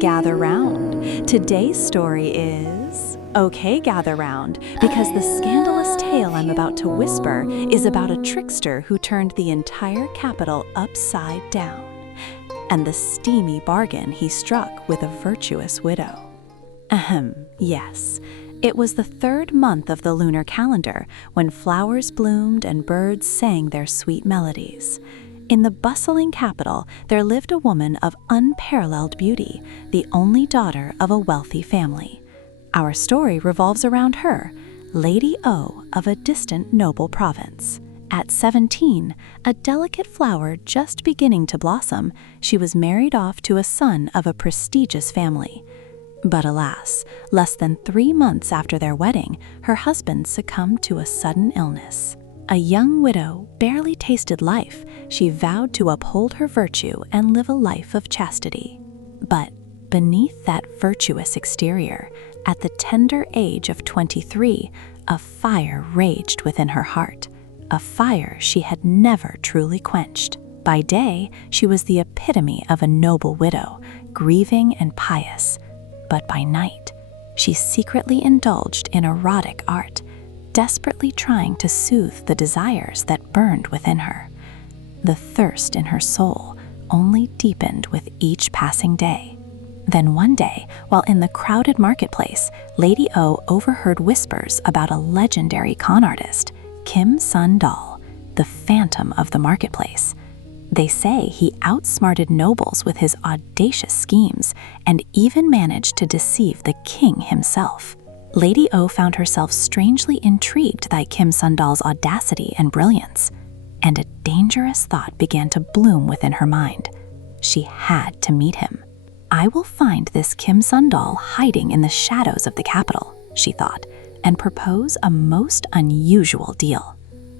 gather round. Today's story is... Okay, gather round, because the scandalous tale I'm about to whisper is about a trickster who turned the entire capital upside down, and the steamy bargain he struck with a virtuous widow. Yes. It was the 3rd month of the lunar calendar when flowers bloomed and birds sang their sweet melodies. In the bustling capital, there lived a woman of unparalleled beauty, the only daughter of a wealthy family. Our story revolves around her, Lady O of a distant noble province. At 17, a delicate flower just beginning to blossom, she was married off to a son of a prestigious family. But alas, less than 3 months after their wedding, her husband succumbed to a sudden illness. A young widow, barely tasted life, she vowed to uphold her virtue and live a life of chastity. But beneath that virtuous exterior, at the tender age of 23, a fire raged within her heart, a fire she had never truly quenched. By day, she was the epitome of a noble widow, grieving and pious. But by night, she secretly indulged in erotic art, desperately trying to soothe the desires that burned within her. The thirst in her soul only deepened with each passing day. Then one day, while in the crowded marketplace, Lady O overheard whispers about a legendary con artist, Seon-dal, the phantom of the marketplace. They say he outsmarted nobles with his audacious schemes and even managed to deceive the king himself. Lady O found herself strangely intrigued by Seon-dal's audacity and brilliance, and a dangerous thought began to bloom within her mind. She had to meet him. I will find this Seon-dal hiding in the shadows of the capital, she thought, and propose a most unusual deal.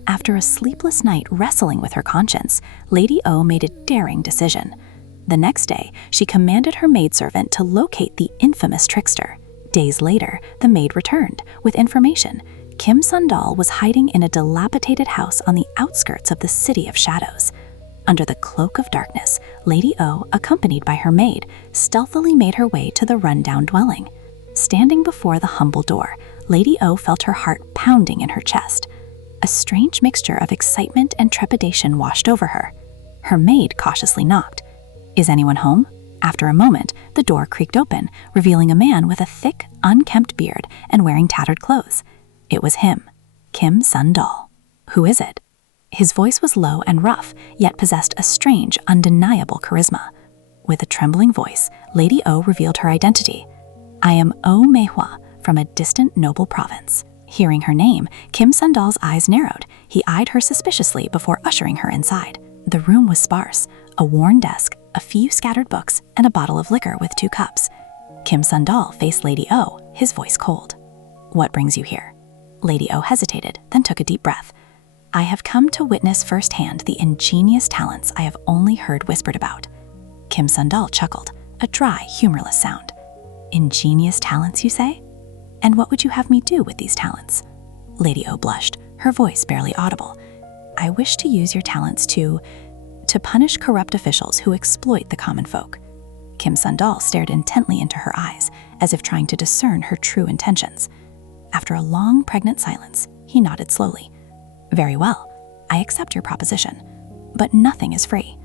After a sleepless night wrestling with her conscience, Lady O made a daring decision. The next day, she commanded her maidservant to locate the infamous trickster. Days later, the maid returned with information. Seon-dal was hiding in a dilapidated house on the outskirts of the City of Shadows. Under the cloak of darkness, Lady O, accompanied by her maid, stealthily made her way to the rundown dwelling. Standing before the humble door, Lady O felt her heart pounding in her chest. A strange mixture of excitement and trepidation washed over her. Her maid cautiously knocked. "Is anyone home?" After a moment, the door creaked open, revealing a man with a thick, unkempt beard and wearing tattered clothes. It was him, Seon-dal. "Who is it?" His voice was low and rough, yet possessed a strange, undeniable charisma. With a trembling voice, Lady O revealed her identity. "I am O Meihua, from a distant noble province." Hearing her name, Seon-dal's eyes narrowed. He eyed her suspiciously before ushering her inside. The room was sparse, a worn desk, a few scattered books, and a bottle of liquor with 2 cups. Seon-dal faced Lady O, his voice cold. "What brings you here?" Lady O hesitated, then took a deep breath. "I have come to witness firsthand the ingenious talents I have only heard whispered about." Seon-dal chuckled, a dry, humorless sound. "Ingenious talents, you say? And what would you have me do with these talents?" Lady O blushed, her voice barely audible. "I wish to use your talents to punish corrupt officials who exploit the common folk." Seon-dal stared intently into her eyes, as if trying to discern her true intentions. After a long, pregnant silence, he nodded slowly. "Very well, I accept your proposition. But nothing is free.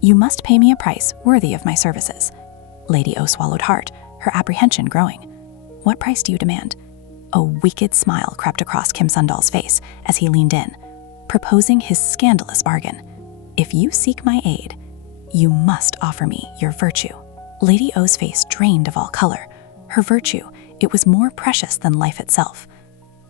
You must pay me a price worthy of my services." Lady O swallowed hard, her apprehension growing. "What price do you demand?" A wicked smile crept across Seon-dal's face as he leaned in, proposing his scandalous bargain. "If you seek my aid, you must offer me your virtue." Lady O's face drained of all color. Her virtue, it was more precious than life itself.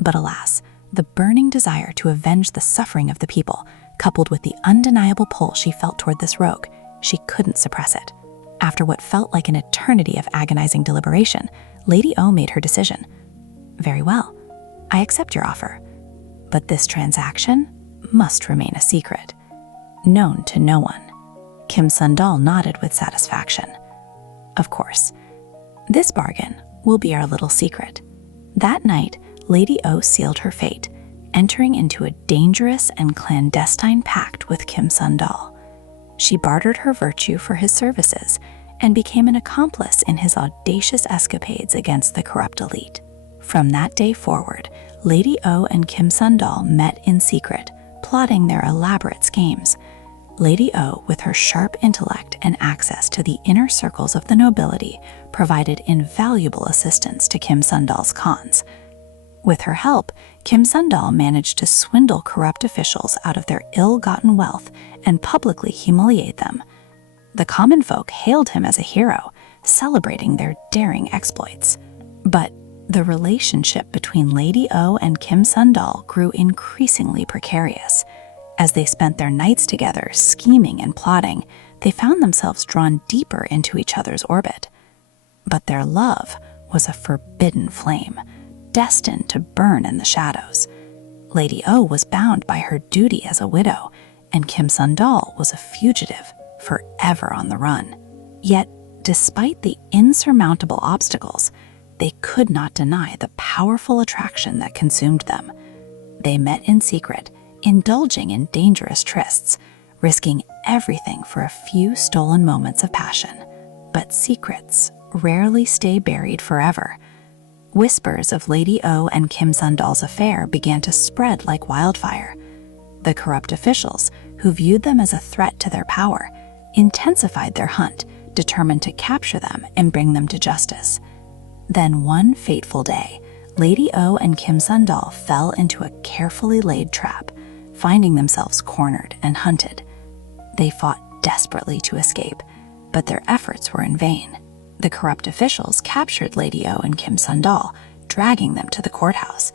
But alas, the burning desire to avenge the suffering of the people, coupled with the undeniable pull she felt toward this rogue, she couldn't suppress it. After what felt like an eternity of agonizing deliberation, Lady O made her decision. "Very well, I accept your offer. But this transaction must remain a secret, known to no one." Seon-dal nodded with satisfaction. "Of course. This bargain will be our little secret." That night, Lady O sealed her fate, entering into a dangerous and clandestine pact with Seon-dal. She bartered her virtue for his services, and became an accomplice in his audacious escapades against the corrupt elite. From that day forward, Lady O and Kim Seon-dal met in secret, plotting their elaborate schemes. Lady O, with her sharp intellect and access to the inner circles of the nobility, provided invaluable assistance to Kim Seon-dal's cons. With her help, Kim Seon-dal managed to swindle corrupt officials out of their ill-gotten wealth and publicly humiliate them. The common folk hailed him as a hero, celebrating their daring exploits. But the relationship between Lady O and Kim Seon-dal grew increasingly precarious. As they spent their nights together scheming and plotting, they found themselves drawn deeper into each other's orbit. But their love was a forbidden flame, destined to burn in the shadows. Lady O was bound by her duty as a widow, and Kim Seon-dal was a fugitive, forever on the run. Yet, despite the insurmountable obstacles, they could not deny the powerful attraction that consumed them. They met in secret, indulging in dangerous trysts, risking everything for a few stolen moments of passion. But secrets rarely stay buried forever. Whispers of Lady O and Kim Seon-dal's affair began to spread like wildfire. The corrupt officials, who viewed them as a threat to their power, intensified their hunt, determined to capture them and bring them to justice. Then one fateful day, Lady O and Kim Seon-dal fell into a carefully laid trap, finding themselves cornered and hunted. They fought desperately to escape, but their efforts were in vain. The corrupt officials captured Lady O and Kim Seon-dal, dragging them to the courthouse.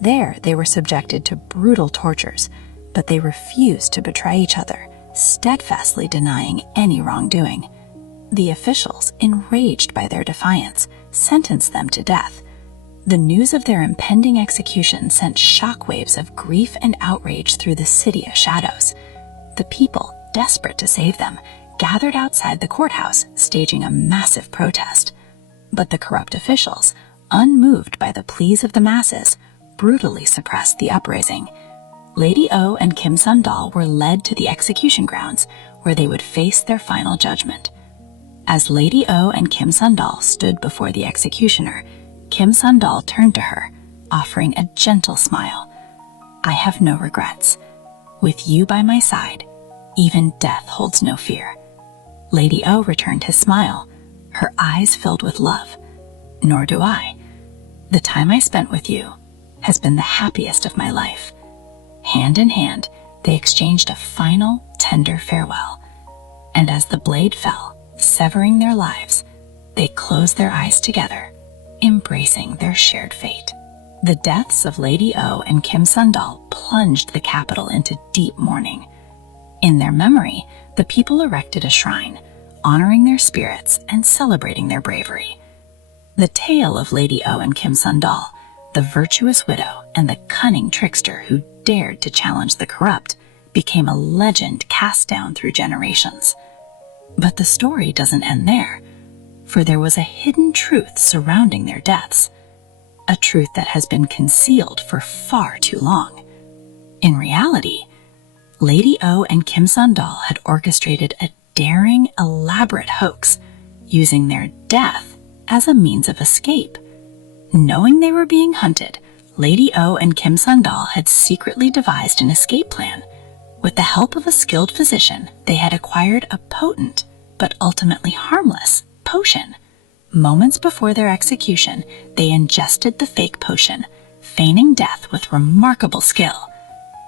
There, they were subjected to brutal tortures, but they refused to betray each other, steadfastly denying any wrongdoing. The officials, enraged by their defiance, sentenced them to death. The news of their impending execution sent shockwaves of grief and outrage through the city of shadows. The people, desperate to save them, gathered outside the courthouse, staging a massive protest. But the corrupt officials, unmoved by the pleas of the masses, brutally suppressed the uprising. Lady O and Kim Seon-dal were led to the execution grounds, where they would face their final judgment. As Lady O and Kim Seon-dal stood before the executioner, Kim Seon-dal turned to her, offering a gentle smile. "I have no regrets. With you by my side, even death holds no fear." Lady O returned his smile, her eyes filled with love. "Nor do I. The time I spent with you has been the happiest of my life." Hand in hand, they exchanged a final, tender farewell. And as the blade fell, severing their lives, they closed their eyes together, embracing their shared fate. The deaths of Lady O and Kim Seon-dal plunged the capital into deep mourning. In their memory, the people erected a shrine, honoring their spirits and celebrating their bravery. The tale of Lady O and Kim Seon-dal, the virtuous widow and the cunning trickster who dared to challenge the corrupt, became a legend cast down through generations. But the story doesn't end there, for there was a hidden truth surrounding their deaths, a truth that has been concealed for far too long. In reality, Lady O and Kim Seon-dal had orchestrated a daring, elaborate hoax, using their death as a means of escape. Knowing they were being hunted, Lady O and Kim Seon-dal had secretly devised an escape plan. With the help of a skilled physician, they had acquired a potent, but ultimately harmless, potion. Moments before their execution, they ingested the fake potion, feigning death with remarkable skill.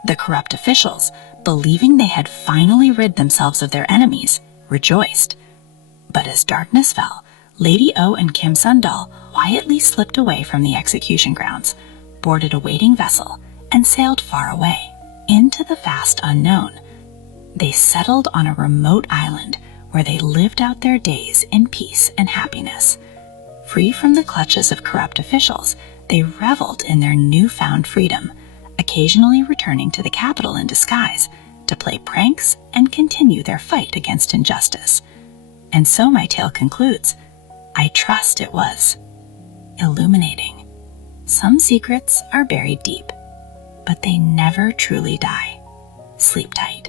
The corrupt officials, believing they had finally rid themselves of their enemies, rejoiced. But as darkness fell, Lady O and Kim Seon-dal quietly slipped away from the execution grounds, boarded a waiting vessel, and sailed far away, into the vast unknown. They settled on a remote island where they lived out their days in peace and happiness. Free from the clutches of corrupt officials, they reveled in their newfound freedom, occasionally returning to the capital in disguise to play pranks and continue their fight against injustice. And so my tale concludes. I trust it was illuminating. Some secrets are buried deep, but they never truly die. Sleep tight.